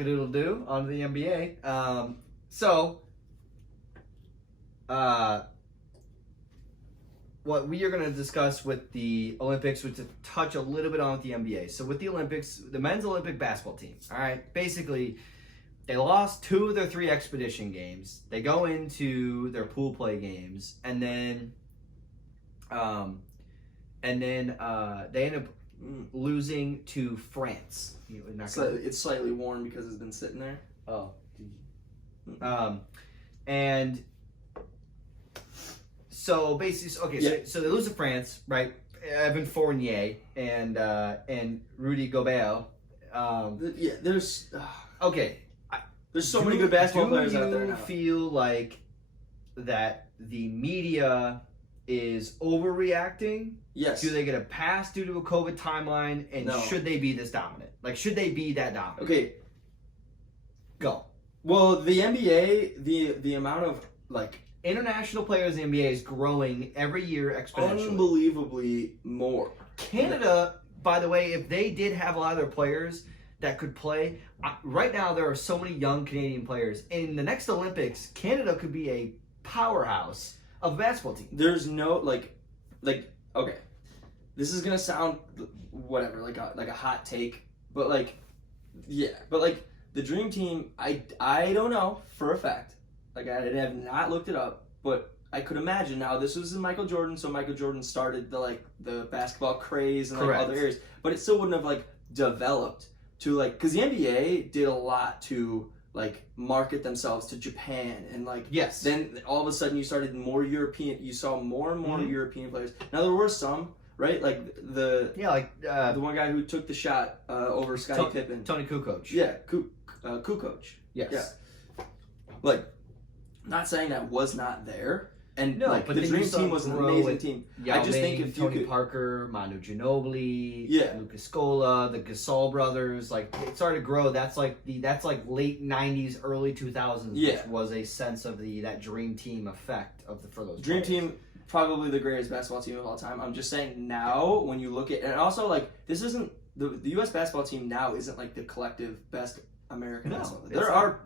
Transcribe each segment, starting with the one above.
It'll do on the NBA. What we are going to discuss with the Olympics, which to touch a little bit on with the NBA. So with the Olympics, the men's Olympic basketball team, all right, basically they lost 2 of their 3 expedition games. They go into their pool play games, and then they end up losing to France. It's slightly worn because it's been sitting there. Oh. And so basically, okay, Yeah. so they lose to France, right? Evan Fournier and Rudy Gobert. There's Okay. there's so many good basketball players out there Do now. you feel like that the media is overreacting? Yes. Do they get a pass due to a COVID timeline? And No. should they be this dominant? Like, should they be that dominant? Okay. Go. Well, the NBA, the amount of International players in the NBA is growing every year exponentially. unbelievably more. Canada, by the way, if they did have a lot of their players that could play, right now there are so many young Canadian players. In the next Olympics, Canada could be a powerhouse of a basketball team. There's no okay, this is gonna sound whatever like a hot take, but the dream team, I don't know for a fact. Like, I have not looked it up, but I could imagine. Now, this was in Michael Jordan, so Michael Jordan started the basketball craze and other areas, but it still wouldn't have developed to because the NBA did a lot to market themselves to Japan and yes. Then all of a sudden you started you saw more and more European players. Now there were some, right? The one guy who took the shot over Scottie Pippen, Tony Kukoc. Yeah, Kukoc. Yes. Yeah. Not saying that was not there. And but the dream team was an amazing team. Yao I just Ming, think if Tony you could, Parker, Manu Ginobili, Yeah. Lucas Scola, the Gasol brothers, it started to grow. That's late '90s, early 2000s, Yeah. which was a sense of that dream team effect for those dream players. team, probably the greatest basketball team of all time. I'm just saying now when you look at, and also this isn't the U.S. basketball team now isn't the collective best American basketball.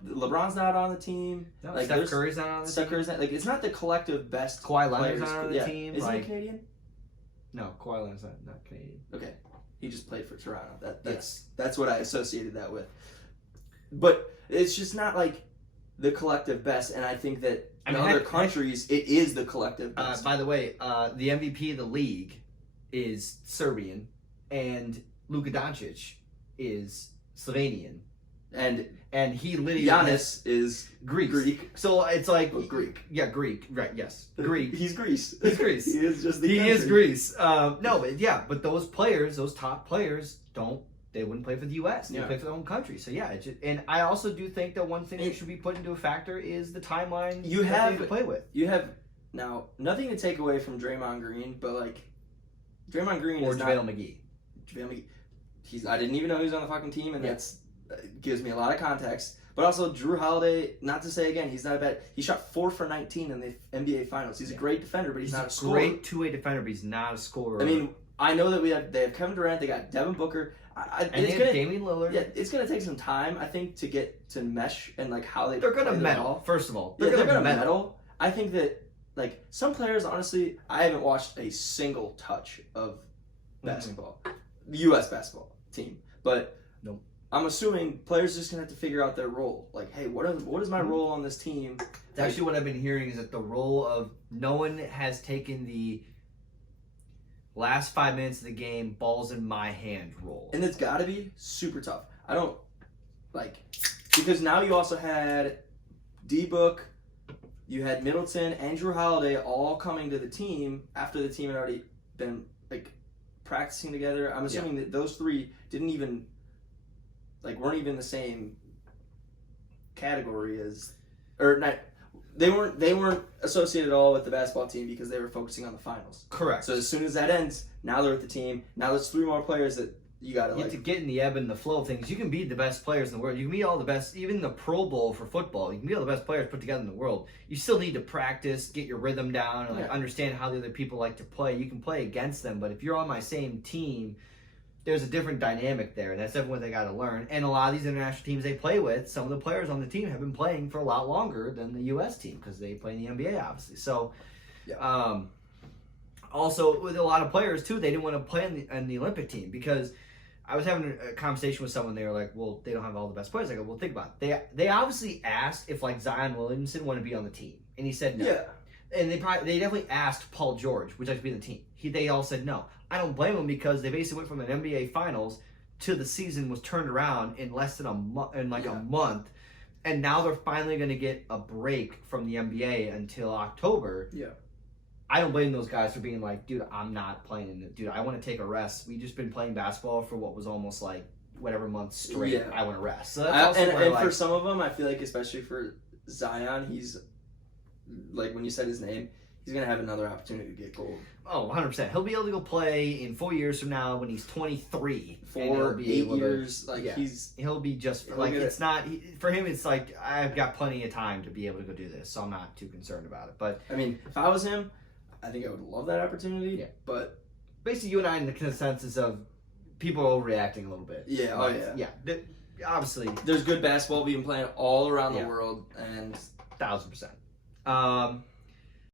LeBron's not on the team. No, Steph Curry's not on the Steph team. Curry's not it's not the collective best. Kawhi Leonard's players. not on the team. Is he Canadian? No, Kawhi Leonard's not Canadian. Okay, he just played for Toronto. That's what I associated that with. But it's just not the collective best, and I think that in other countries it is the collective best. By the way, the MVP of the league is Serbian, and Luka Doncic is Slovenian. And he literally Giannis is Greek. So it's Greek. Yeah, Greek. Right, yes. Greek. He's Greece. He's Greece. He is just He is Greece. But those players, those top players, they wouldn't play for the U.S. They play for their own country. So yeah, and I also do think that one thing that should be put into a factor is the timeline you have to play with. You have now nothing to take away from Draymond Green, but Draymond Green or is JaVale McGee. JaVale McGee. I didn't even know he was on the fucking team, and that's gives me a lot of context. But also Drew Holiday, not to say again, he's not bad. He shot 4 for 19 in the NBA Finals. He's a great defender, but he's not a scorer. Great two-way defender, but he's not a scorer. I mean, I know that they have Kevin Durant, they got Devin Booker, and they have Damian Lillard. Yeah, it's gonna take some time, I think, to get to mesh and how they're gonna medal. First of all, they're gonna medal. I think that some players, honestly, I haven't watched a single touch of basketball, the U.S. basketball team, but. Nope. I'm assuming players are just gonna have to figure out their role. Hey, what is my role on this team? It's actually what I've been hearing is that the role of no one has taken the last 5 minutes of the game, balls in my hand role. And it's got to be super tough. I don't because now you also had D-Book, you had Middleton, and Drew Holiday all coming to the team after the team had already been practicing together. I'm assuming that those three didn't even weren't even the same category as, or not. They weren't associated at all with the basketball team because they were focusing on the finals. Correct. So as soon as that ends, now they're with the team. Now there's 3 more players that you got to get in the ebb and the flow of things. You can be the best players in the world. You can be all the best, even the Pro Bowl for football. You can be all the best players put together in the world. You still need to practice, get your rhythm down, and understand how the other people like to play. You can play against them, but if you're on my same team, there's a different dynamic there, and that's definitely what they got to learn. And a lot of these international teams they play with, some of the players on the team have been playing for a lot longer than the U.S. team because they play in the NBA, obviously. So, also with a lot of players too, they didn't want to play in the Olympic team because I was having a conversation with someone. They were like, "Well, they don't have all the best players." I go, "Well, think about it. They obviously asked if like Zion Williamson wanted to be on the team, and he said no. Yeah. And they definitely asked Paul George, would you like to be on the team? They all said no. I don't blame them because they basically went from an NBA Finals to the season was turned around in less than a month, and now they're finally going to get a break from the NBA until October. Yeah. I don't blame those guys for being like, dude, I'm not playing. Dude, I want to take a rest. We've just been playing basketball for what was almost like whatever month straight. Yeah. I want to rest. So that's and for some of them, I feel like especially for Zion, he's like when you said his name, he's going to have another opportunity to get gold. Oh, 100%. He'll be able to go play in 4 years from now when he's 23. 8 years. He'll be just like it's not for him. It's like I've got plenty of time to be able to go do this, so I'm not too concerned about it. But I mean, if I was him, I think I would love that opportunity. Yeah. But basically, you and I in the consensus of people are overreacting a little bit. Yeah. Oh yeah. Yeah. Obviously, there's good basketball being played all around the world, and 1,000%.